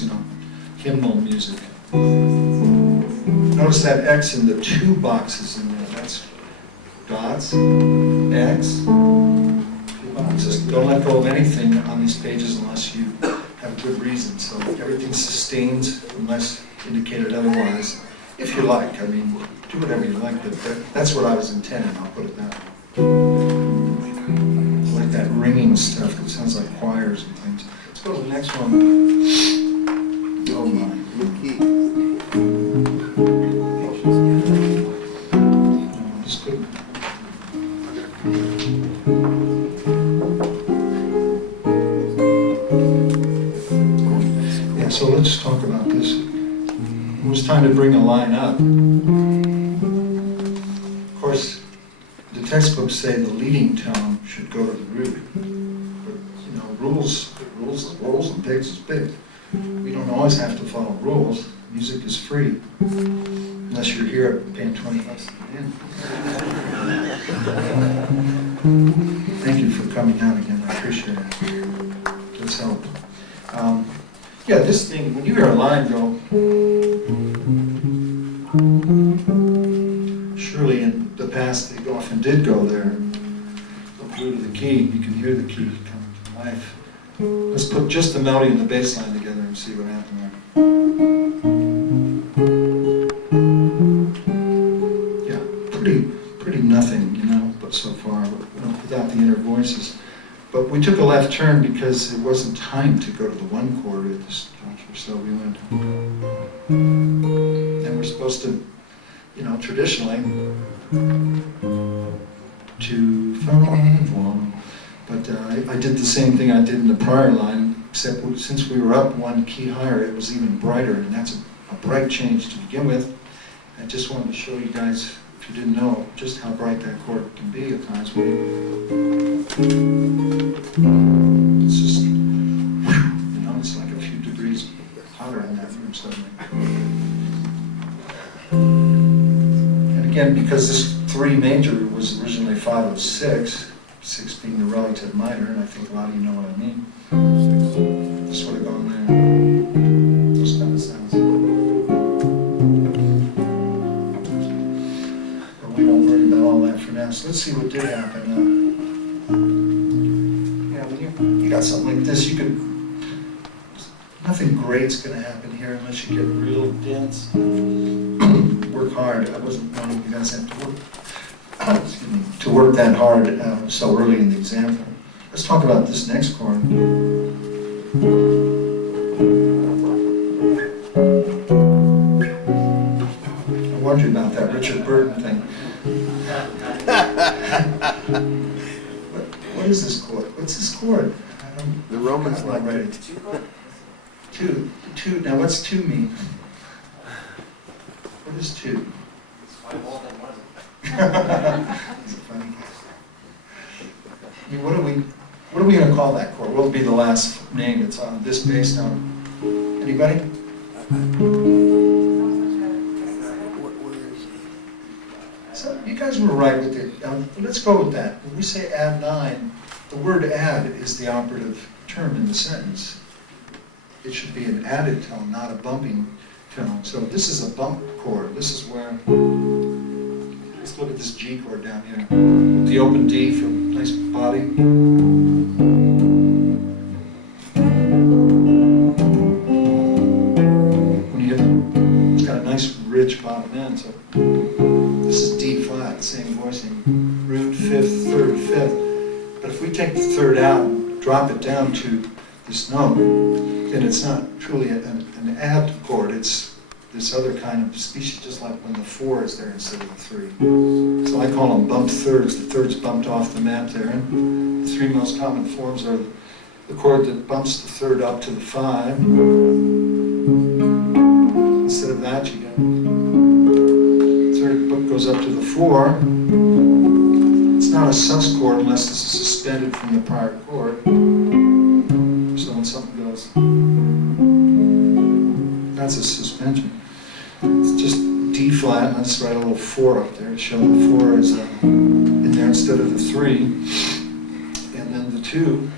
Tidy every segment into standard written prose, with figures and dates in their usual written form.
hymnals, hymnal music. Notice that X in the two boxes in there. That's dots, X, two boxes. Don't let go of anything on these pages unless you have a good reason. So everything's sustained unless indicated otherwise. If you like, I mean, do whatever you like, but that's what I was intending, I'll put it that way. I like that ringing stuff, it sounds like choirs and things. Let's go to the next one. Oh my. Just good. Yeah, so let's talk about this. It was time to bring a line up. Of course, the textbooks say the leading tone should go to the root. But, rules and pigs is big. We don't always have to follow rules. Music is free, unless you're here paying $20 to get in. Thank you for coming out again. I appreciate it. Let's help. Yeah, this thing, when you hear a line go, surely in the past they often did go there. Go through to the key, you can hear the key coming to life. Let's put just the melody and the bass line together and see what happened there. Yeah, pretty nothing, but so far, without the inner voices. But we took a left turn because it wasn't time to go to the one chord at this juncture, so we went. And we're supposed to, traditionally, to follow. But I did the same thing I did in the prior line, except since we were up one key higher, it was even brighter, and that's a bright change to begin with. I just wanted to show you guys, if you didn't know, just how bright that chord can be at times. It's just, it's like a few degrees hotter in that room suddenly. And again, because this 3 major was originally 506, 6 being the relative minor, and I think a lot of you know what I mean. This would have gone there. Those kind of sounds. But we won't worry about all that for now. So let's see what did happen. When you got something like this, nothing great's going to happen here unless you get real dense. Work hard. I wasn't wanting you guys to have to work that hard so early in the example. Let's talk about this next chord. I wondered about that Richard Burton thing. What is this chord? What's this chord? The Romans like it. Two. Now what's 2 mean? What is 2? It's 5 more than 1. Is it funny? I mean, what are we going to call that chord? What will be the last name? It's on this bass note. Anybody? So you guys were right with it. Let's go with that. When we say add 9, the word add is the operative term in the sentence. It should be an added tone, not a bumping tone. So this is a bump chord. This is where, let's look at this G chord down here. The open D for nice body. When you hit, it's got a nice rich bottom end. So this is D flat, same voicing. Root, 5th, 3rd, 5th. But if we take the 3rd out and drop it down to this note, then it's not truly an add chord, it's this other kind of species, just like when the 4 is there instead of the 3. So I call them bumped thirds. The third's bumped off the map there. And the 3 most common forms are the chord that bumps the 3rd up to the 5. Instead of that, you get 3rd goes up to the 4. It's not a sus chord unless it's suspended from the prior chord. So when something goes, that's a suspension. It's just D flat. Let's write a little 4 up there to show the 4 is in there instead of the 3. And then the 2.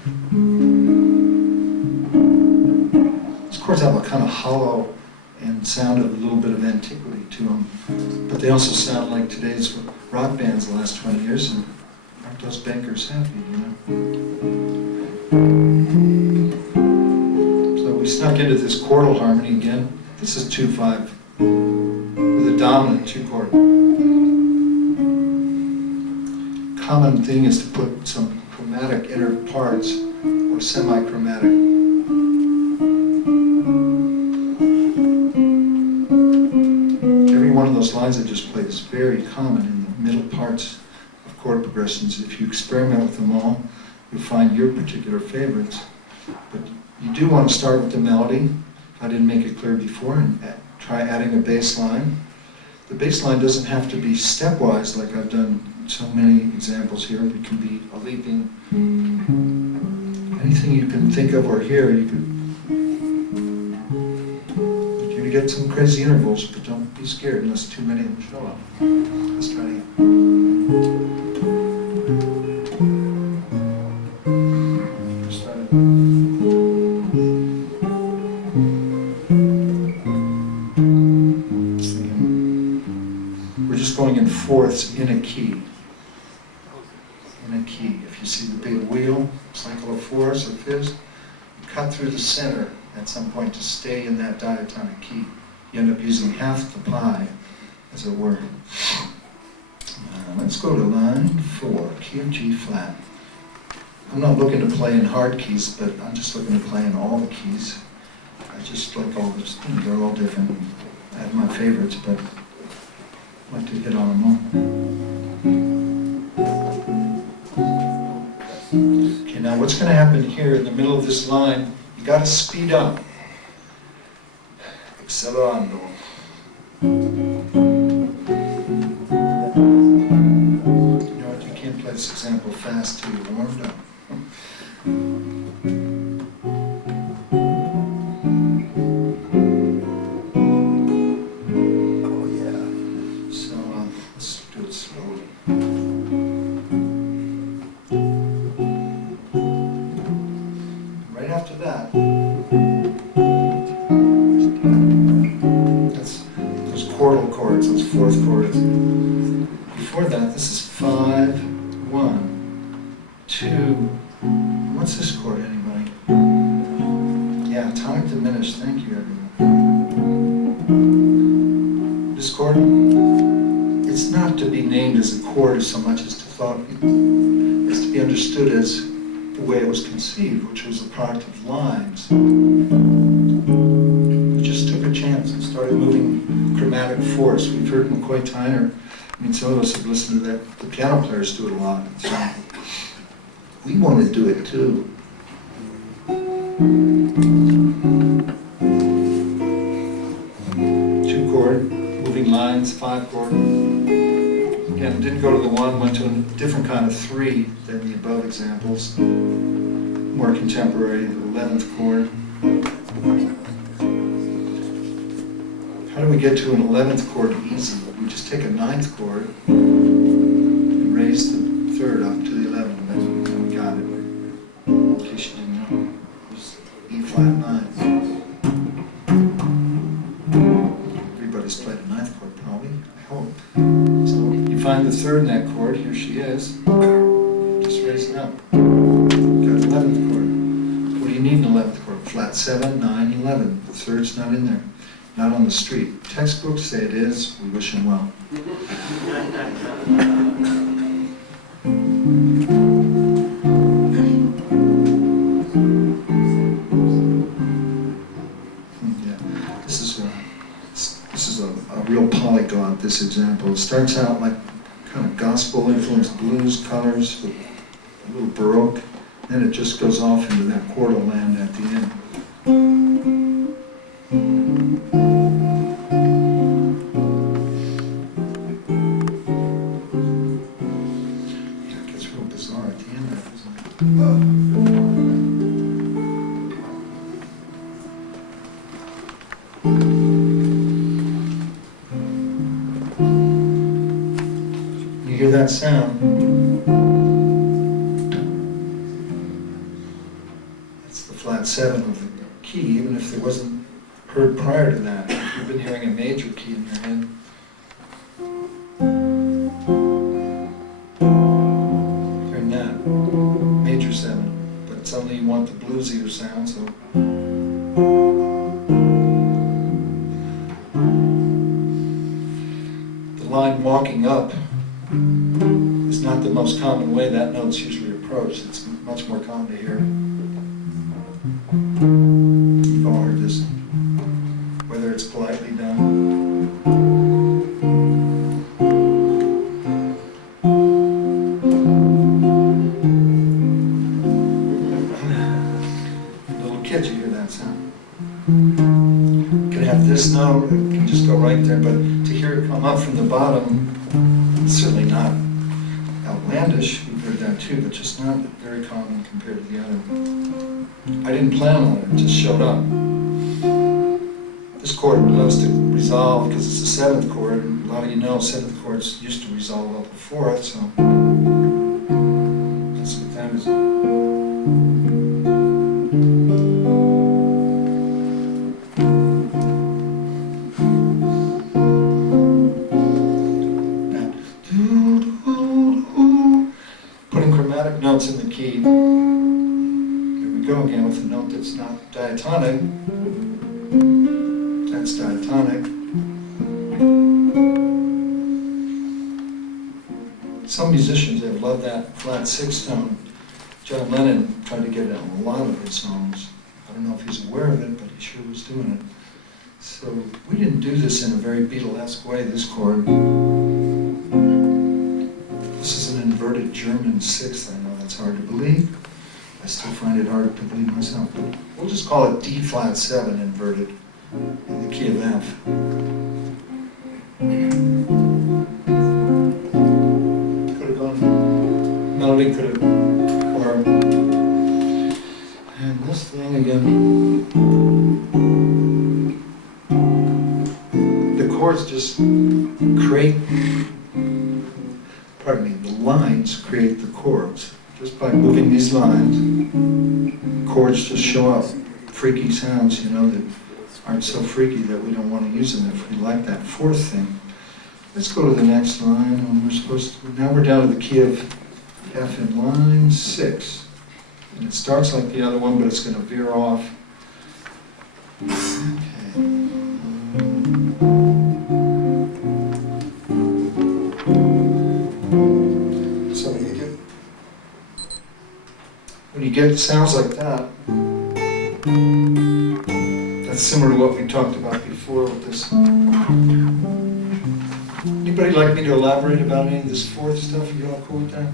It's chords have a kind of hollow and sound of a little bit of antiquity to them, but they also sound like today's rock bands the last 20 years, and aren't those bankers happy, you know? So we snuck into this chordal harmony again. This is 2/5 with a dominant 2-chord. Common thing is to put some chromatic inner parts or semi-chromatic. Every one of those lines I just played is very common in the middle parts of chord progressions. If you experiment with them all, you'll find your particular favorites. But you do want to start with the melody. If I didn't make it clear before, and try adding a bass line. The bass line doesn't have to be stepwise like I've done so many examples here. It can be a leaping, anything you can think of or hear, you could. You get some crazy intervals, but don't be scared unless too many of them show up. Let's try it again. Just try it. We're just going in fourths in a key. In a key. If you see the big wheel, cycle of fourths or fifths, you cut through the center at some point to stay in that diatonic key. You end up using half the pie, as it were. Let's go to line 4, key of G flat. I'm not looking to play in hard keys, but I'm just looking to play in all the keys. I just like all this, they're all different. I have my favorites, but I like to hit on them all. Okay, now what's going to happen here in the middle of this line, you got to speed up. Accelerando. You know what, you can't play this example fast till you're warmed up. Oh yeah. So let's do it slowly. Right after that, chordal chords, those fourth chords. Before that, this is 5, 1, 2. What's this chord, anybody? Yeah, tonic diminished. Thank you, everyone. This chord, it's not to be named as a chord so much as to be understood as the way it was conceived, which was a product of lines. We just took a chance and started moving chromatic force. We've heard McCoy Tyner, some of us have listened to that, the piano players do it a lot. So we want to do it too. 2-chord, moving lines, 5-chord. Again, didn't go to the 1, went to a different kind of 3 than the above examples. More contemporary, the 11th chord. How do we get to an 11th chord easy? We just take a 9th chord and raise the 3rd up to the 11th, and we got it. In case you didn't know, it's E flat 9. Everybody's played a 9th chord probably, I hope. So you find the 3rd in that chord, here she is. Just raise it up. Got an 11th chord. What do you need in an 11th chord? Flat 7, 9, 11. The 3rd's not in there. Not on the street. Textbooks say it is. We wish him well. Yeah, this is a real polyglot. This example. It starts out like kind of gospel-influenced blues colors with a little baroque. Then it just goes off into that chordal land at the end. You hear that sound? That's the flat 7 of the key, even if there wasn't heard prior to that. You've been hearing a major key in your head. Hearing that, major 7, but suddenly you want the bluesier sound, so. The line walking up is not the most common way that note's usually approached. It's much more common to hear. You've all heard this, whether it's politely done. Little kids, you hear that sound. You can have this note, it can just go right there, but to hear it come up from the bottom, it's certainly not outlandish. We've heard that too, but just not very common compared to the other. I didn't plan on it, it just showed up. This chord loves to resolve because it's the 7th chord. A lot of you know 7th chords used to resolve up before it, so that's what that is. Putting chromatic notes in the key. Here we go again with a note that's not diatonic. That's diatonic. Some musicians have loved that flat 6th tone. John Lennon tried to get it on a lot of his songs. I don't know if he's aware of it, but he sure was doing it. So we didn't do this in a very Beatlesque way, this chord. This is an inverted German 6th. I know that's hard to believe. I still find it hard to believe myself, but we'll just call it D flat 7 inverted in the key of F. Could have gone, melody could have, or, and this thing again. The chords just create, pardon me, the lines create the chords. Just by moving these lines, chords just show up. Freaky sounds, you know, that aren't so freaky that we don't want to use them if we like that 4th thing. Let's go to the next line. And we're supposed to, now we're down to the key of F in line 6. And it starts like the other one, but it's going to veer off. Okay. So when you get sounds like that, that's similar to what we talked about before with this. Anybody like me to elaborate about any of this 4th stuff? You all cool with that?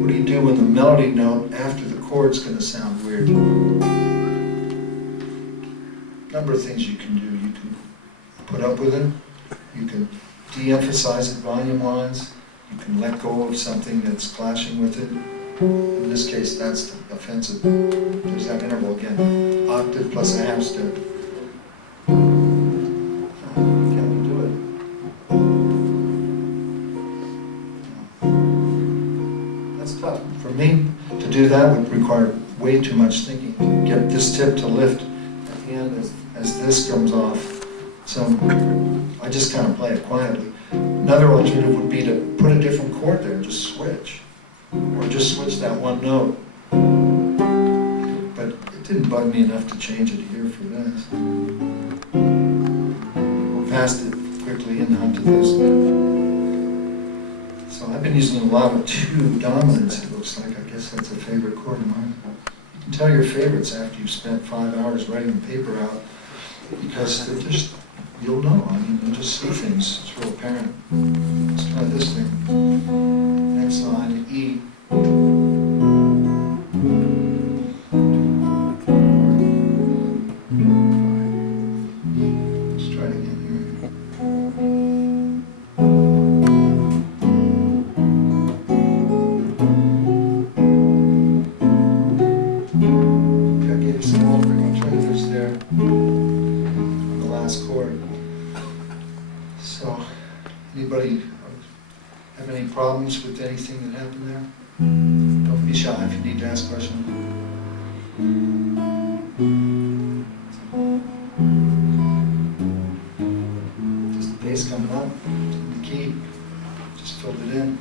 What do you do when the melody note after the chord's going to sound weird? Number of things you can do. You can put up with it. You can de-emphasize it volume-wise. You can let go of something that's clashing with it. In this case, that's offensive. There's that interval again. Octave plus a half step. Can we do it? That's tough. For me, to do that would require way too much thinking. To get this tip to lift at the end as this comes off. So I just kind of play it quietly. Another alternative would be to put a different chord there and just switch. Or just switch that one note. But it didn't bug me enough to change it here for this. We'll pass it quickly and onto this. So I've been using a lot of 2 dominants, it looks like. I guess that's a favorite chord of mine. You can tell your favorites after you've spent 5 hours writing the paper out, because they're just, you'll know. I mean, you'll just see things. It's real apparent. Let's try this thing. Next line, E. Let's try it again here. Okay, I gave you some more alternatives there on the last chord. So, anybody Have any problems with anything that happened there? Don't be shy if you need to ask questions. Just the bass coming up, the key, just filled it in.